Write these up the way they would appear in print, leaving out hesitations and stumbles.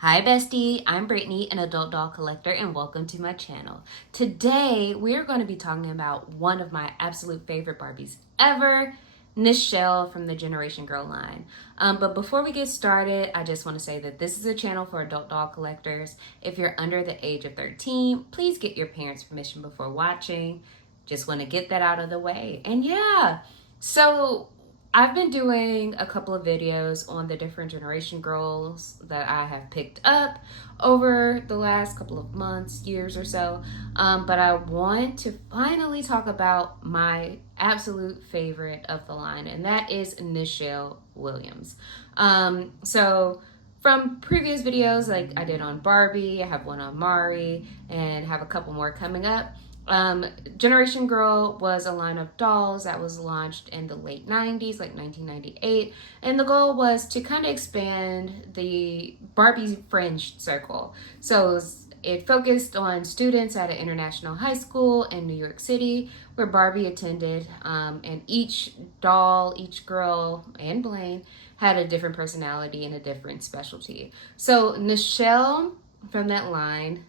Hi bestie, I'm Brittany, an adult doll collector, and welcome to my channel. Today, we're going to be talking about one of my absolute favorite Barbies ever, Nichelle from the Generation Girl line. But before we get started, I just want to say that this is a channel for adult doll collectors. If you're under the age of 13, please get your parents' permission before watching. Just want to get that out of the way. And yeah, so I've been doing a couple of videos on the different generation girls that I have picked up over the last couple of months, years or so. But I want to finally talk about my absolute favorite of the line, and that is Nichelle Williams. So from previous videos, like I did on Barbie, I have one on Mari, and have a couple more coming up. Generation Girl was a line of dolls that was launched in the late 90s, like 1998, and the goal was to kind of expand the Barbie fringe circle. So it focused on students at an international high school in New York City where Barbie attended, and each doll, each girl, and Blaine had a different personality and a different specialty. So Nichelle from that line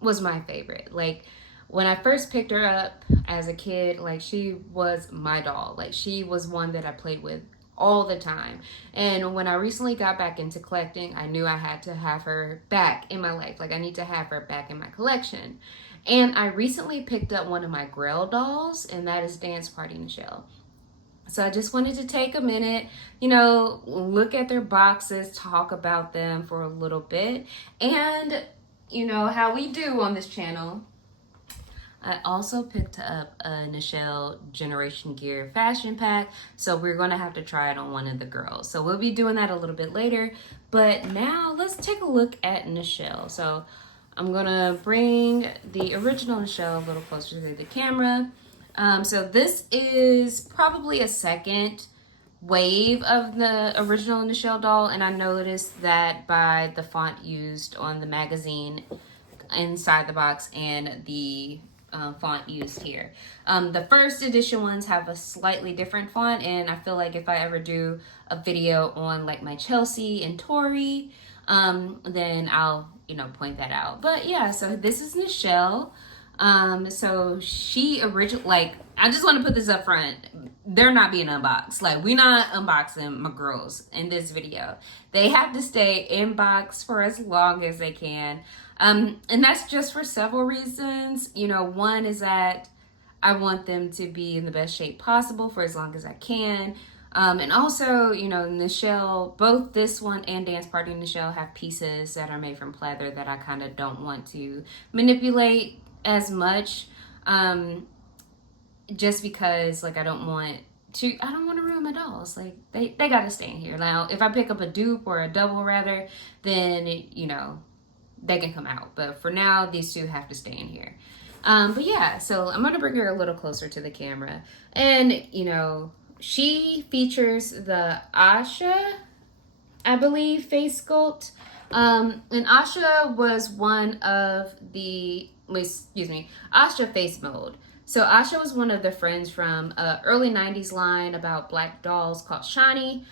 was my favorite. Like, when I first picked her up as a kid, like, she was my doll. Like, she was one that I played with all the time. And when I recently got back into collecting, I knew I had to have her back in my life. Like, I need to have her back in my collection. And I recently picked up one of my Grail dolls, and that is Dance Party Nichelle. So I just wanted to take a minute, look at their boxes, talk about them for a little bit. And, how we do on this channel, I also picked up a Nichelle Generation Gear fashion pack, so we're going to have to try it on one of the girls. So we'll be doing that a little bit later, but now let's take a look at Nichelle. So I'm going to bring the original Nichelle a little closer to the camera. So this is probably a second wave of the original Nichelle doll, and I noticed that by the font used on the magazine inside the box and the font used here. The first edition ones have a slightly different font, and I feel like if I ever do a video on like my Chelsea and Tori, then I'll point that out. But yeah, so this is Nichelle. So she originally, like, I just want to put this up front. They're not being unboxed. Like, we're not unboxing my girls in this video. They have to stay in box for as long as they can. And that's just for several reasons. One is that I want them to be in the best shape possible for as long as I can. And also, Nichelle, both this one and Dance Party Nichelle have pieces that are made from pleather that I kind of don't want to manipulate as much. Just because, like, I don't want to ruin my dolls. Like, they got to stay in here. Now, if I pick up a dupe or a double rather, then, they can come out. But for now, these two have to stay in here. But yeah, so I'm going to bring her a little closer to the camera. And, she features the Asha, I believe, face sculpt. And Asha was one of the, Asha face mold. So Asha was one of the friends from early 90s line about black dolls called Shani,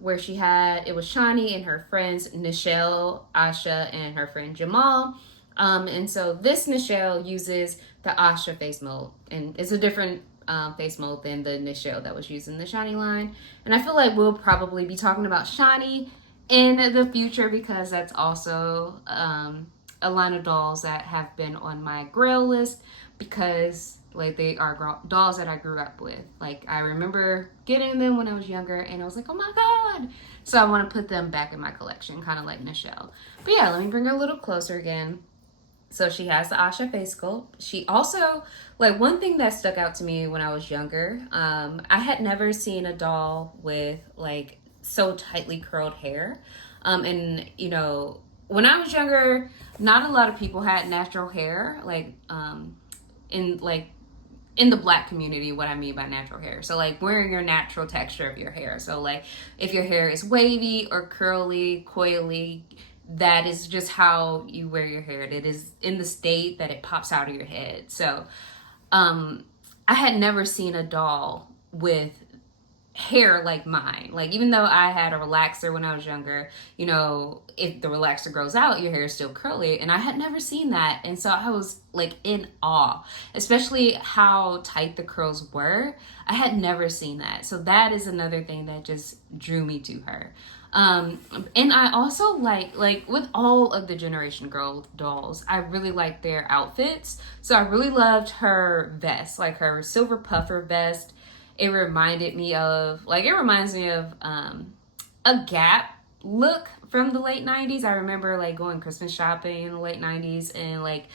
where it was Shani and her friends Nichelle, Asha, and her friend Jamal. And so this Nichelle uses the Asha face mold, and it's a different face mold than the Nichelle that was used in the Shani line. And I feel like we'll probably be talking about Shani in the future because that's also a line of dolls that have been on my Grail list, because like they are dolls that I grew up with. Like, I remember getting them when I was younger and I was like, oh my god. So I want to put them back in my collection, kind of like Nichelle. But yeah, let me bring her a little closer again. So she has the Asha face sculpt. She also, like, one thing that stuck out to me when I was younger, I had never seen a doll with like so tightly curled hair. And when I was younger, not a lot of people had natural hair, like in the black community, what I mean by natural hair. So like wearing your natural texture of your hair. So like if your hair is wavy or curly, coily, that is just how you wear your hair. It is in the state that it pops out of your head. So I had never seen a doll with hair like mine. Like, even though I had a relaxer when I was younger, you know, if the relaxer grows out, your hair is still curly. And I had never seen that. And so I was like in awe, especially how tight the curls were. I had never seen that. So that is another thing that just drew me to her. And I also like with all of the Generation Girl dolls, I really like their outfits. So I really loved her vest, like her silver puffer vest. It reminds me of a Gap look from the late 90s. I remember like going Christmas shopping in the late 90s and like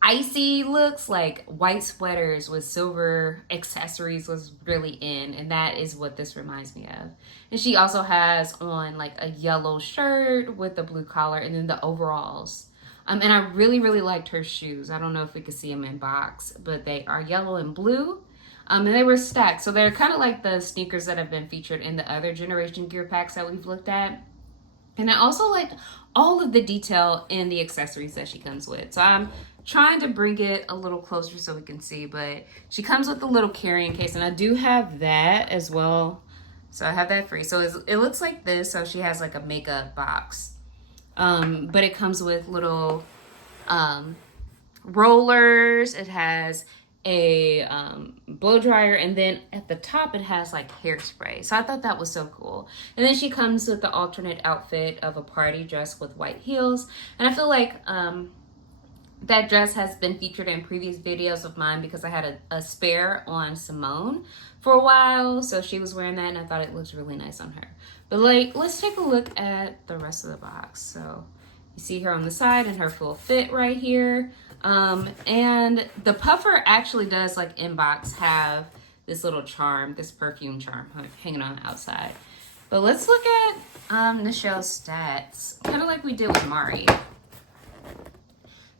icy looks, like white sweaters with silver accessories was really in, and that is what this reminds me of. And she also has on like a yellow shirt with a blue collar and then the overalls. And I really, really liked her shoes. I don't know if we could see them in box, but they are yellow and blue. And they were stacked. So they're kind of like the sneakers that have been featured in the other Generation Gear packs that we've looked at. And I also liked all of the detail in the accessories that she comes with. So I'm trying to bring it a little closer so we can see, but she comes with a little carrying case, and I do have that as well. So I have that free. So it looks like this. So she has like a makeup box, but it comes with little rollers. It has a blow dryer, and then at the top it has like hairspray. So I thought that was so cool. And then she comes with the alternate outfit of a party dress with white heels, and I feel like that dress has been featured in previous videos of mine because I had a spare on Simone for a while, so she was wearing that and I thought it looks really nice on her. But like, let's take a look at the rest of the box. So you see her on the side and her full fit right here. And the puffer actually does, like inbox, have this little charm, this perfume charm hanging on the outside. But let's look at Nichelle's stats, kind of like we did with Mari.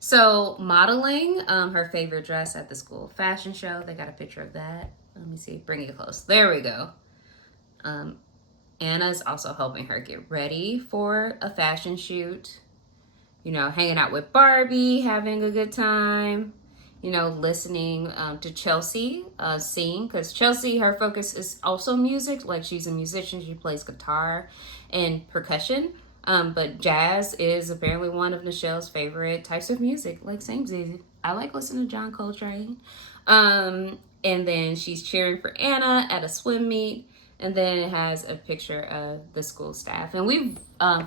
So modeling, her favorite dress at the school fashion show. They got a picture of that. Let me see, bring it close. There we go. Anna's also helping her get ready for a fashion shoot. You know, hanging out with Barbie, having a good time, you know, listening to Chelsea sing, because Chelsea, her focus is also music. Like, she's a musician, she plays guitar and percussion, but jazz is apparently one of Nichelle's favorite types of music. Like, same easy. I like listening to John Coltrane. And then she's cheering for Anna at a swim meet, and then it has a picture of the school staff. And we've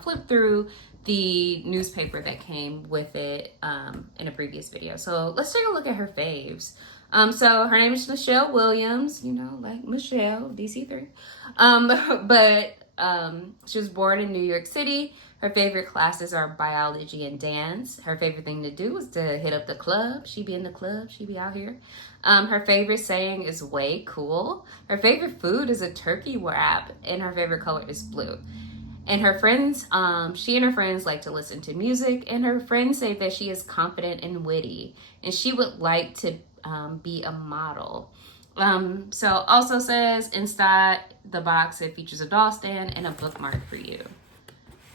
flipped through the newspaper that came with it in a previous video. So let's take a look at her faves. So her name is Nichelle Williams, you know, like Michelle, DC3. But she was born in New York City. Her favorite classes are biology and dance. Her favorite thing to do is to hit up the club. She be in the club, she be out here. Her favorite saying is way cool. Her favorite food is a turkey wrap, and her favorite color is blue. And her friends, she and her friends like to listen to music, and her friends say that she is confident and witty, and she would like to be a model. So also says inside the box, it features a doll stand and a bookmark for you.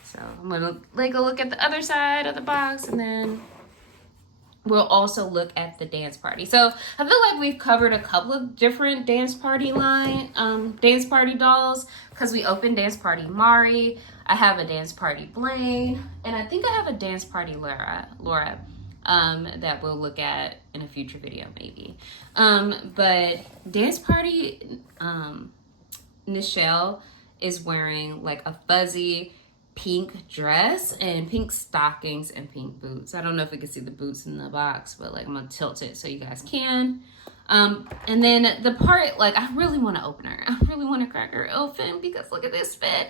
So I'm gonna take a look at the other side of the box, and then we'll also look at the dance party. So I feel like we've covered a couple of different dance party dolls, because we opened Dance Party Mari. I have a Dance Party Blaine, and I think I have a Dance Party Laura, that we'll look at in a future video maybe. But Dance Party Nichelle is wearing like a fuzzy pink dress and pink stockings and pink boots. I don't know if we can see the boots in the box, but like I'm gonna tilt it so you guys can. And then the part, like, I really want to open her. I really want to crack her open because look at this fit.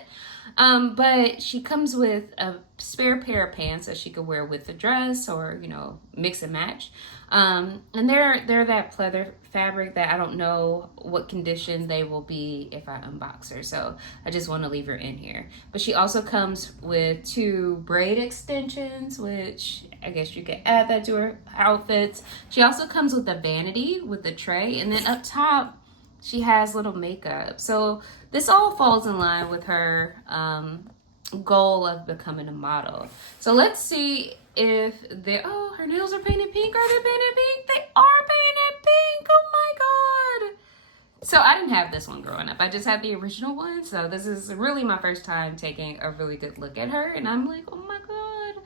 But she comes with a spare pair of pants that she could wear with the dress, or, you know, mix and match. And they're that pleather fabric that I don't know what condition they will be if I unbox her. So I just want to leave her in here. But she also comes with 2 braid extensions, which I guess you could add that to her outfits. She also comes with a vanity with a tray, and then up top she has little makeup. So this all falls in line with her goal of becoming a model. So let's see if they, oh, her nails are painted pink. Are they painted pink? They are painted pink. Oh my god, So I didn't have this one growing up. I just had the original one. So this is really my first time taking a really good look at her. And I'm like, oh my God.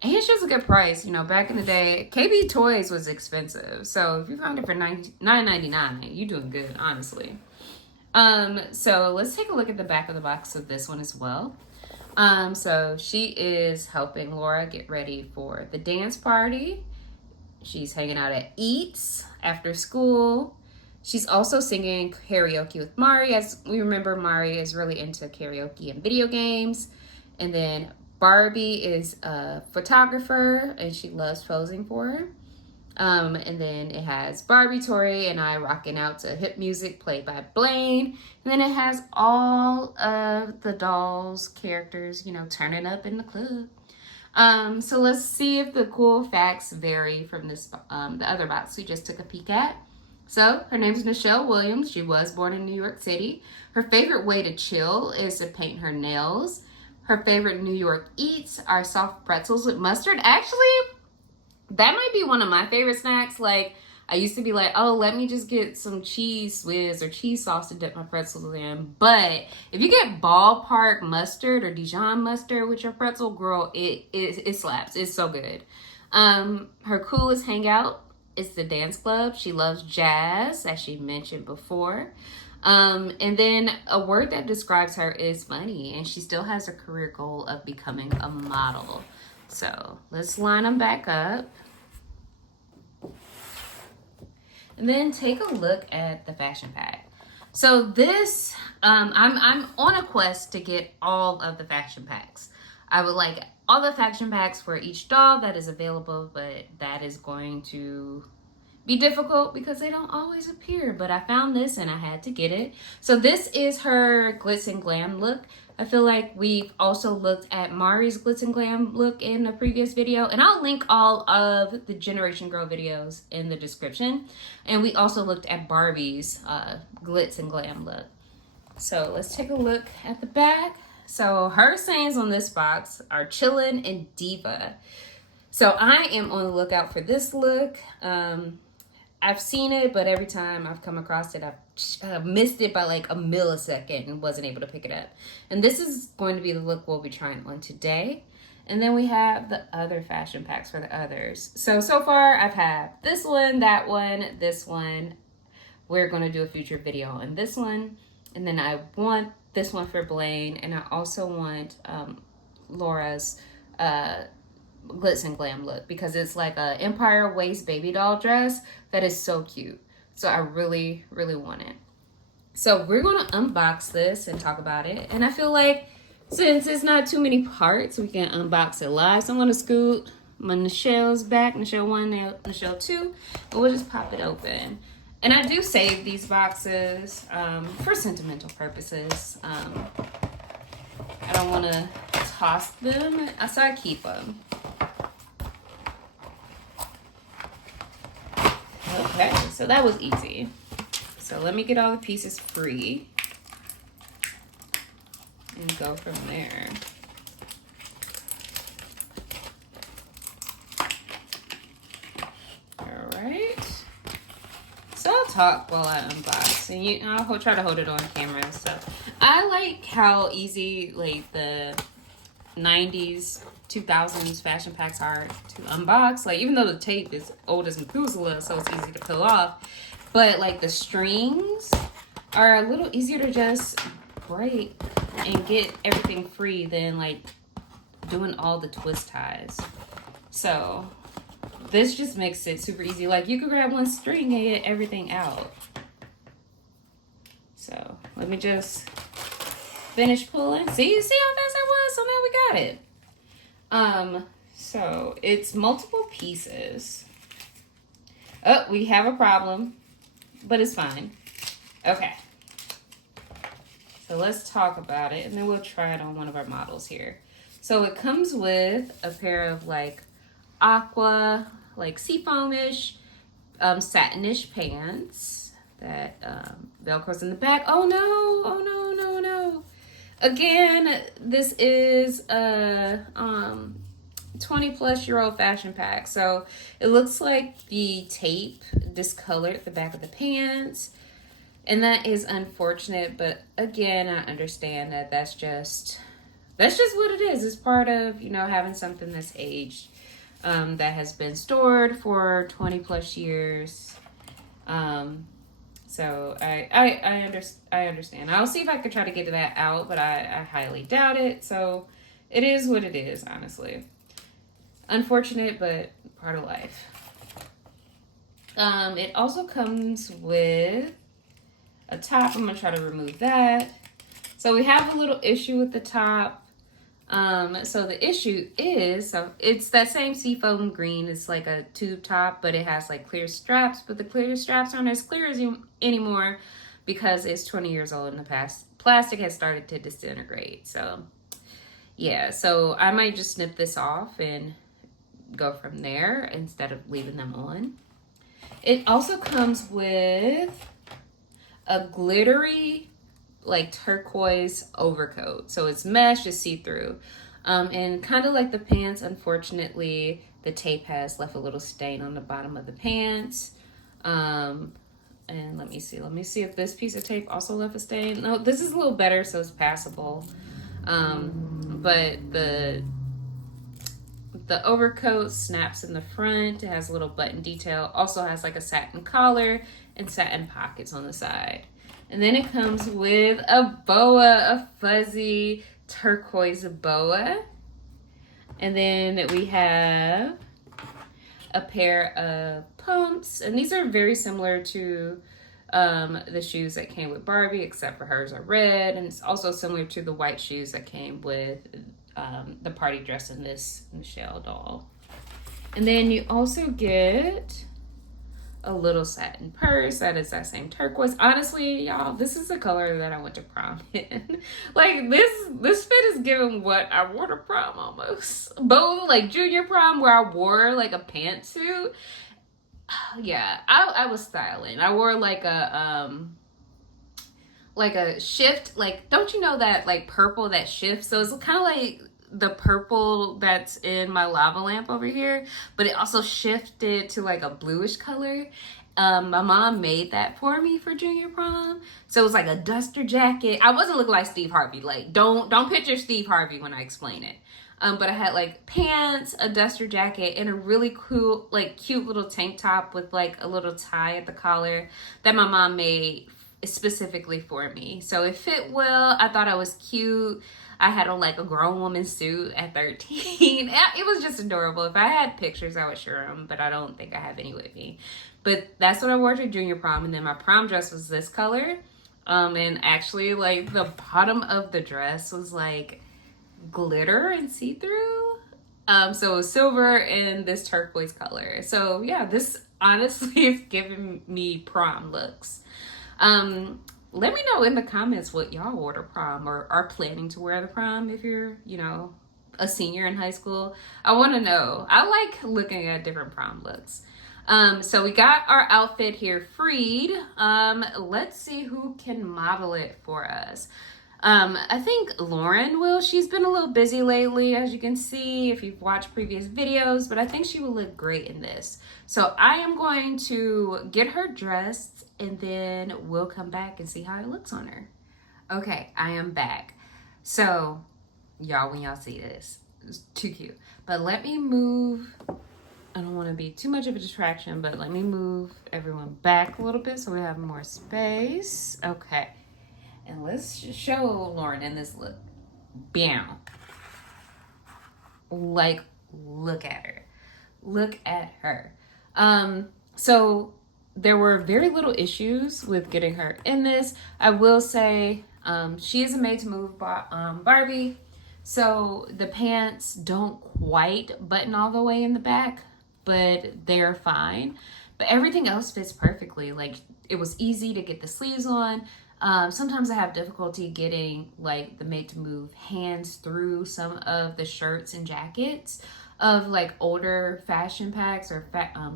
And she was a good price. You know, back in the day, KB Toys was expensive. So if you found it for $9.99, you're doing good, honestly. So let's take a look at the back of the box of this one as well. So she is helping Laura get ready for the dance party. She's hanging out at Eats after school. She's also singing karaoke with Mari. As we remember, Mari is really into karaoke and video games. And then Barbie is a photographer and she loves posing for her. And then it has Barbie, Tori, and I rocking out to hip music played by Blaine. And then it has all of the dolls' characters, you know, turning up in the club. So let's see if the cool facts vary from this the other box we just took a peek at. So her name is Nichelle Williams. She was born in New York City. Her favorite way to chill is to paint her nails. Her favorite New York eats are soft pretzels with mustard. Actually, that might be one of my favorite snacks. Like, I used to be like, oh, let me just get some cheese whiz or cheese sauce to dip my pretzels in. But if you get ballpark mustard or Dijon mustard with your pretzel, girl, it slaps. It's so good. Her coolest hangout is the dance club. She loves jazz, as she mentioned before. And then a word that describes her is funny, and she still has a career goal of becoming a model. So let's line them back up. And then take a look at the fashion pack. So this, I'm on a quest to get all of the fashion packs. I would like all the fashion packs for each doll that is available, but that is going to be difficult because they don't always appear. But I found this and I had to get it. So this is her glitz and glam look. I feel like we've also looked at Mari's glitz and glam look in a previous video, and I'll link all of the Generation Girl videos in the description. And we also looked at Barbie's glitz and glam look. So let's take a look at the back. So her sayings on this box are chillin' and diva. So I am on the lookout for this look. I've seen it, but every time I've come across it, I've missed it by like a millisecond and wasn't able to pick it up. And this is going to be the look we'll be trying on today. And then we have the other fashion packs for the others. So far I've had this one, that one, this one. We're going to do a future video on this one. And then I want this one for Blaine. And I also want Laura's glitz and glam look, because it's like a Empire waist baby doll dress that is so cute. So I really, really want it. So we're going to unbox this and talk about it. And I feel like since it's not too many parts, we can unbox it live. So I'm going to scoot my Nichelle's back, Nichelle 1, Nichelle 2, and we'll just pop it open. And I do save these boxes for sentimental purposes. I don't want to toss them, so I keep them. Okay, so that was easy. So let me get all the pieces free and go from there. All right. So I'll talk while I unbox, and I'll try to hold it on camera. So I like how easy like the 90s 2000s fashion packs are to unbox. Like, even though the tape is old as Methuselah, so it's easy to peel off, but like the strings are a little easier to just break and get everything free than like doing all the twist ties. So this just makes it super easy. Like, you could grab one string and get everything out. So let me just finish pulling. See how fast that was? So now we got it. So it's multiple pieces. Oh, we have a problem, but it's fine. Okay. So let's talk about it, and then we'll try it on one of our models here. So it comes with a pair of like aqua, like seafoamish, satinish pants that velcros in the back. Oh no, oh no, no, no. Again, this is a 20-plus-year-old fashion pack. So it looks like the tape discolored the back of the pants. And that is unfortunate, but again, I understand that that's just what it is. It's part of, having something that's aged, that has been stored for 20 plus years. So I understand. I'll see if I can try to get that out, but I highly doubt it. So it is what it is, honestly. Unfortunate, but part of life. It also comes with a top. I'm gonna try to remove that. So we have a little issue with the top. So the issue is, so it's that same seafoam green. It's like a tube top, but it has like clear straps, but the clear straps aren't as clear as anymore because it's 20 years old in the past. Plastic has started to disintegrate. So yeah, so I might just snip this off and go from there instead of leaving them on. It also comes with a glittery, like turquoise overcoat. So it's mesh, it's see-through. And kind of like the pants, unfortunately, the tape has left a little stain on the bottom of the pants. And let me see if this piece of tape also left a stain. No, this is a little better, so it's passable. But the overcoat snaps in the front. It has a little button detail. Also has like a satin collar and satin pockets on the side. And then it comes with a boa, a fuzzy turquoise boa. And then we have a pair of pumps. And these are very similar to the shoes that came with Barbie, except for hers are red. And it's also similar to the white shoes that came with the party dress in this Nichelle doll. And then you also get a little satin purse that is that same turquoise. Honestly, y'all, this is the color that I went to prom in. Like this fit is giving what I wore to prom almost. Both like junior prom where I wore like a pantsuit. Yeah, I was styling. I wore like a shift, like, don't you know that like purple that shifts? So it's kind of like the purple that's in my lava lamp over here, but it also shifted to like a bluish color. My mom made that for me for junior prom. So it was like a duster jacket. I wasn't looking like Steve Harvey. Like, don't picture Steve Harvey when I explain it. But I had like pants, a duster jacket, and a really cool, like cute little tank top with like a little tie at the collar that my mom made specifically for me. So it fit well. I thought I was cute. I had on like a grown woman suit at 13. It was just adorable. If I had pictures, I would share them, but I don't think I have any with me. But that's what I wore to junior prom. And then my prom dress was this color. And actually like the bottom of the dress was like glitter and see-through. So it was silver and this turquoise color. So yeah, this honestly is giving me prom looks. Let me know in the comments what y'all wore to prom or are planning to wear the prom if you're, a senior in high school. I want to know. I like looking at different prom looks. So we got our outfit here freed. Let's see who can model it for us. I think Lauren will. She's been a little busy lately, as you can see if you've watched previous videos, but I think she will look great in this. So I am going to get her dressed and then we'll come back and see how it looks on her. Okay, I am back. So y'all, when y'all see this, it's too cute. But let me move. I don't want to be too much of a distraction, but let me move everyone back a little bit so we have more space. Okay. And let's just show Lauren in this look. Bam. Like, look at her. Look at her. So there were very little issues with getting her in this. I will say she is a made-to-move Barbie. So the pants don't quite button all the way in the back, but they're fine. But everything else fits perfectly. Like, it was easy to get the sleeves on. Sometimes I have difficulty getting like the made to move hands through some of the shirts and jackets of like older fashion packs or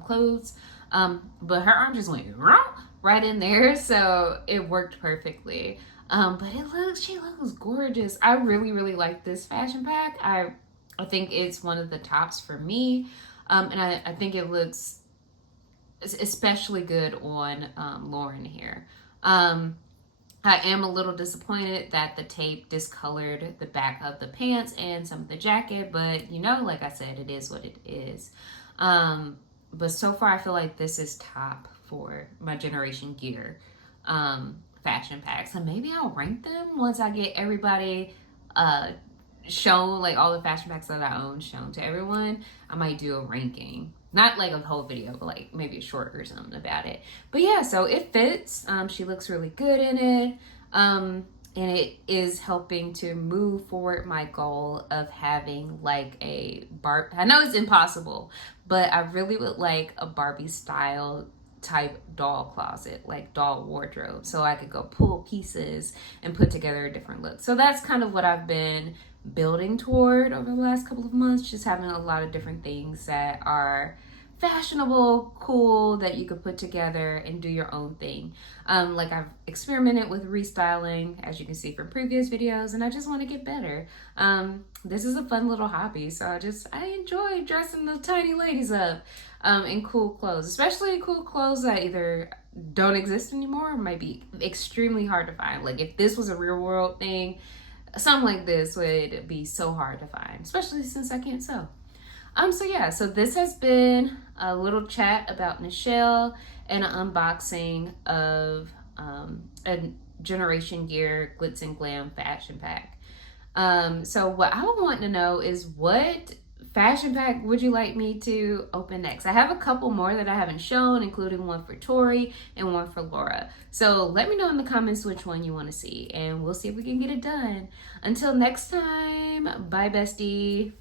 clothes. But her arm just went right in there. So it worked perfectly. But she looks gorgeous. I really, really like this fashion pack. I think it's one of the tops for me. And I think it looks especially good on Lauren here. I am a little disappointed that the tape discolored the back of the pants and some of the jacket, but you know, like I said, it is what it is. But so far, I feel like this is top for my Generation Gear fashion packs. And maybe I'll rank them once I get everybody shown, like all the fashion packs that I own shown to everyone. I might do a ranking. Not like a whole video, but like maybe a short or something about it. But yeah, so it fits. She looks really good in it. And it is helping to move forward my goal of having like a I know it's impossible, but I really would like a Barbie style type doll closet, like doll wardrobe, so I could go pull pieces and put together a different look. So that's kind of what I've been building toward over the last couple of months, just having a lot of different things that are fashionable, cool, that you could put together and do your own thing. Like I've experimented with restyling, as you can see from previous videos, and I just want to get better. This is a fun little hobby, so I enjoy dressing the tiny ladies up in cool clothes, especially cool clothes that either don't exist anymore or might be extremely hard to find. Like if this was a real world thing, something like this would be so hard to find, especially since I can't sew. So yeah, so this has been a little chat about Nichelle and an unboxing of a Generation Gear Glitz and Glam fashion pack. So what I want to know is, what fashion pack would you like me to open next? I have a couple more that I haven't shown, including one for Tori and one for Laura. So let me know in the comments which one you want to see, and we'll see if we can get it done. Until next time, bye bestie.